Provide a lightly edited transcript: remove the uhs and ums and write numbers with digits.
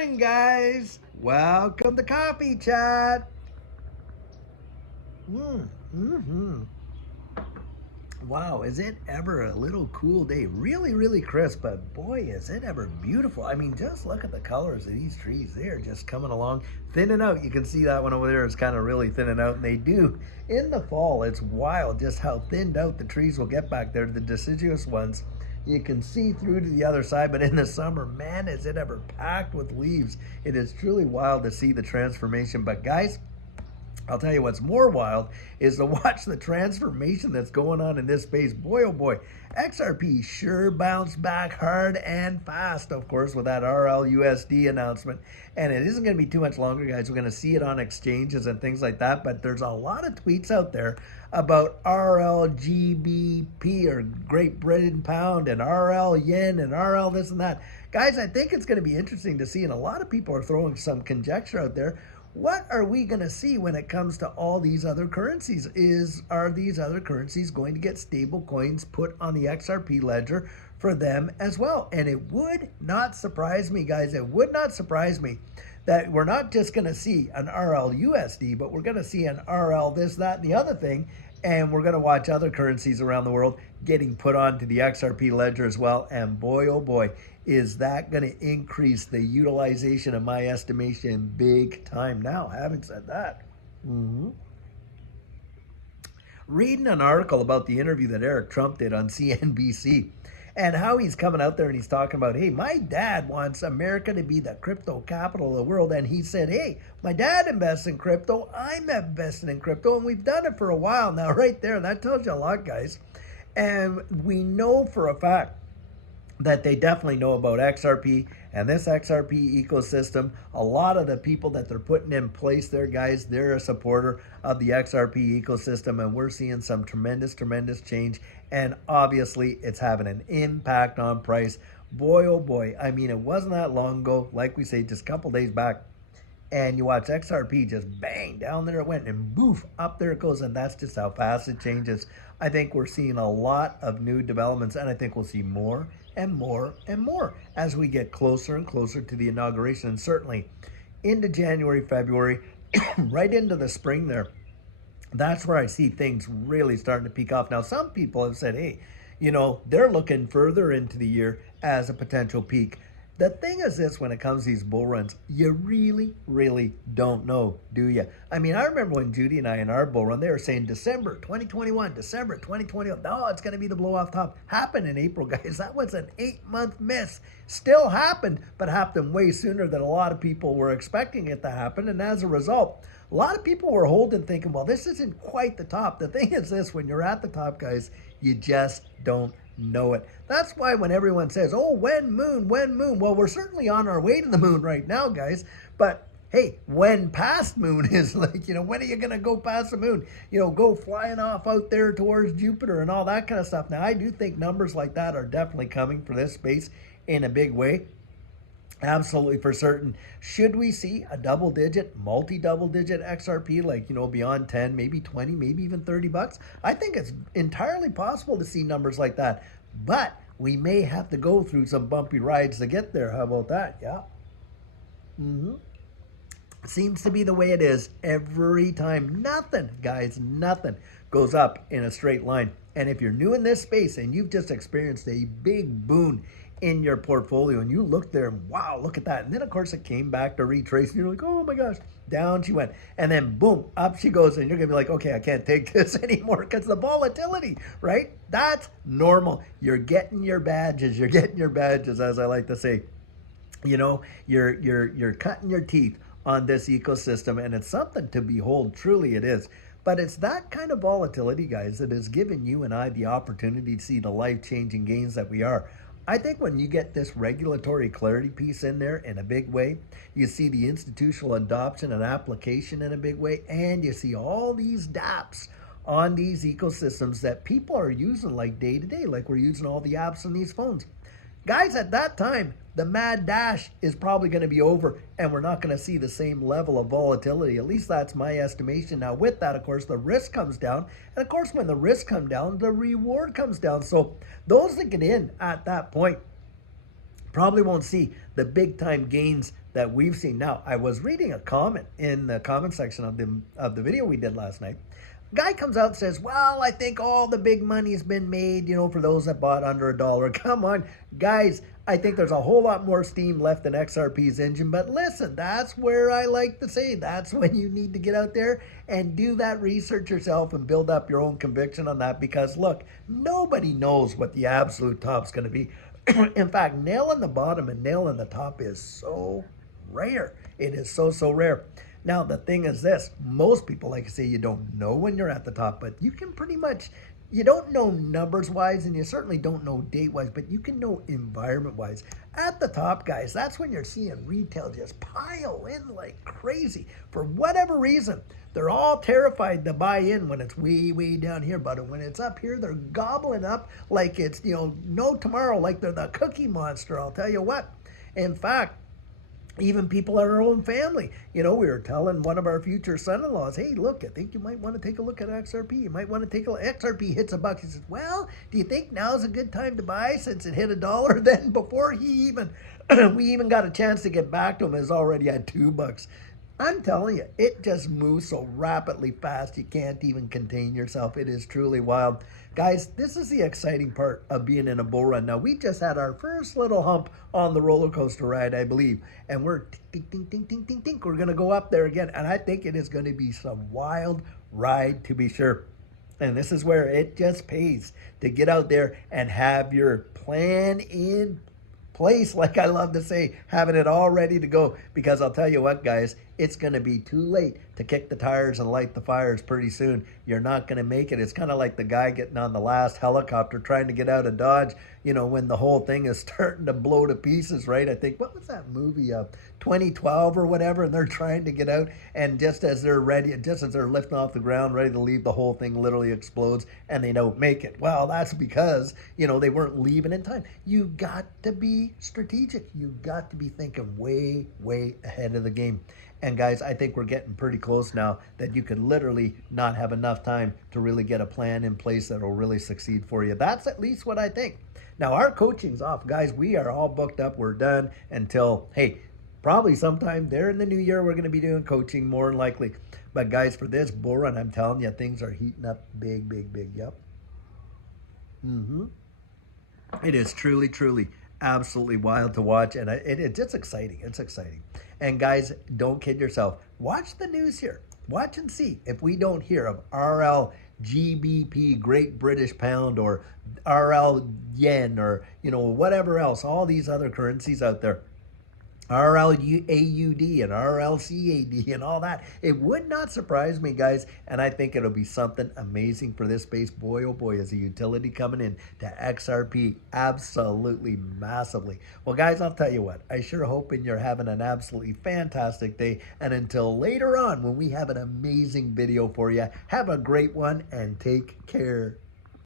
morning, guys. Welcome to Coffee Chat. Mm-hmm. Wow, is it ever a little cool day? Really, really crisp, but boy, is it ever beautiful. I mean, just look at the colors of these trees. They are just coming along, thinning out. You can see that one over there is kind of really thinning out, and they do. In the fall, it's wild just how thinned out the trees will get back there, the deciduous ones. You can see through to the other side, but in the summer, man, is it ever packed with leaves. It is truly wild to see the transformation. But guys, I'll tell you what's more wild is to watch the transformation that's going on in this space. Boy, oh boy, XRP sure bounced back hard and fast, of course, with that RLUSD announcement. And it isn't going to be too much longer, guys. We're going to see it on exchanges and things like that. But there's a lot of tweets out there about RLGBP or Great Britain Pound and RL Yen and RL this and that. Guys, I think it's going to be interesting to see. And a lot of people are throwing some conjecture out there. What are we going to see when it comes to all these other currencies? Are these other currencies going to get stable coins put on the XRP ledger for them as well? And it would not surprise me, guys. It would not surprise me that we're not just going to see an RLUSD, but we're going to see an RL this, that, and the other thing. And we're going to watch other currencies around the world getting put onto the XRP ledger as well. And boy, oh boy, is that going to increase the utilization of my estimation big time. Now, having said that, reading an article about the interview that Eric Trump did on CNBC and how he's coming out there and he's talking about, hey, my dad wants America to be the crypto capital of the world. And he said, hey, my dad invests in crypto. I'm investing in crypto. And we've done it for a while now. Right there, that tells you a lot, guys. And we know for a fact that they definitely know about XRP and this XRP ecosystem. A lot of the people that they're putting in place there, guys, they're a supporter of the XRP ecosystem, and we're seeing some tremendous change. And obviously, it's having an impact on price. Boy, oh boy. I mean, it wasn't that long ago, like we say, just a couple days back, and you watch XRP just bang, down there it went, and boof, up there it goes, and that's just how fast it changes. I think we're seeing a lot of new developments, and I think we'll see more and more and more as we get closer and closer to the inauguration, and certainly into January, February, right into the spring there. That's where I see things really starting to peak off. Now, some people have said, hey, you know, they're looking further into the year as a potential peak. The thing is this, when it comes to these bull runs, you really don't know, do you? I mean, I remember when Judy and I in our bull run, they were saying December 2021, December 2021. No, it's going to be the blow off top. Happened in April, guys. That was an 8-month miss. Still happened, but happened way sooner than a lot of people were expecting it to happen. And as a result, a lot of people were holding thinking, well, this isn't quite the top. The thing is this, when you're at the top, guys, you just don't know it. That's why when everyone says, oh, when moon, well, we're certainly on our way to the moon right now, guys. But hey, when past moon is like, you know, when are you going to go past the moon? You know, go flying off out there towards Jupiter and all that kind of stuff. Now, I do think numbers like that are definitely coming for this space in a big way. Absolutely for certain. Should we see a multi-double digit XRP, like, you know, beyond 10, maybe 20, maybe even $30? I think it's entirely possible to see numbers like that, but we may have to go through some bumpy rides to get there. How about that? Yeah. Seems to be the way it is every time. Nothing, guys, nothing goes up in a straight line. And if you're new in this space and you've just experienced a big boon in your portfolio and you look there and wow, look at that. And then of course it came back to retrace and you're like, oh my gosh, down she went. And then boom, up she goes. And you're going to be like, okay, I can't take this anymore because the volatility, right? That's normal. You're getting your badges, as I like to say. You know, you're cutting your teeth on this ecosystem, and it's something to behold. Truly it is. But it's that kind of volatility, guys, that has given you and I the opportunity to see the life-changing gains that we are. I think when you get this regulatory clarity piece in there in a big way, you see the institutional adoption and application in a big way, and you see all these dApps on these ecosystems that people are using like day to day, like we're using all the apps on these phones. Guys, at that time, the mad dash is probably going to be over, and we're not going to see the same level of volatility. At least that's my estimation. Now, with that, of course, the risk comes down. And, of course, when the risk comes down, the reward comes down. So those that get in at that point probably won't see the big time gains that we've seen. Now, I was reading a comment in the comment section of the video we did last night. Guy comes out and says, well, I think all the big money's been made, for those that bought under a dollar. Come on, guys. I think there's a whole lot more steam left in XRP's engine. But listen, that's where I like to say that's when you need to get out there and do that research yourself and build up your own conviction on that. Because look, nobody knows what the absolute top's going to be. In fact, nailing the bottom and nailing the top is so rare. It is so, so rare. Now, the thing is this, most people, like I say, you don't know when you're at the top, but you can pretty much, you don't know numbers-wise, and you certainly don't know date-wise, but you can know environment-wise. At the top, guys, that's when you're seeing retail just pile in like crazy. For whatever reason, they're all terrified to buy in when it's way, way down here, but when it's up here, they're gobbling up like it's, no tomorrow, like they're the Cookie Monster, I'll tell you what. In fact, even people in our own family. We were telling one of our future son-in-laws, hey, look, I think you might want to take a look at XRP. You might want to take a look. XRP hits $1. He says, well, do you think now's a good time to buy since it hit $1? Then before we even got a chance to get back to him, it's already at $2. I'm telling you, it just moves so rapidly fast, you can't even contain yourself. It is truly wild. Guys, this is the exciting part of being in a bull run. Now, we just had our first little hump on the roller coaster ride, I believe. And we're tink. We're going to go up there again. And I think it is going to be some wild ride to be sure. And this is where it just pays to get out there and have your plan in place, like I love to say, having it all ready to go. Because I'll tell you what, guys, it's going to be too late to kick the tires and light the fires pretty soon. You're not going to make it. It's kind of like the guy getting on the last helicopter trying to get out of Dodge, when the whole thing is starting to blow to pieces, right? I think, what was that movie, 2012 or whatever, and they're trying to get out, and just as they're ready, just as they're lifting off the ground, ready to leave, the whole thing literally explodes, and they don't make it. Well, that's because, they weren't leaving in time. You got to be strategic. You got to be thinking way, way ahead of the game. And guys, I think we're getting pretty close now that you could literally not have enough time to really get a plan in place that will really succeed for you. That's at least what I think. Now, our coaching's off. Guys, we are all booked up. We're done until, probably sometime there in the new year, we're going to be doing coaching more than likely. But guys, for this bull run, I'm telling you, things are heating up big, big, big. Yep. It is truly, truly absolutely wild to watch, and it's just exciting. It's exciting. And guys, don't kid yourself. Watch the news here. Watch and see if we don't hear of RL GBP, Great British Pound, or RL Yen, or whatever else, all these other currencies out there. RLAUD and RLCAD and all that. It would not surprise me, guys, and I think it'll be something amazing for this space. Boy, oh boy, is a utility coming in to XRP absolutely massively. Well, guys, I'll tell you what, I sure hoping you're having an absolutely fantastic day, and until later on when we have an amazing video for you, have a great one and take care.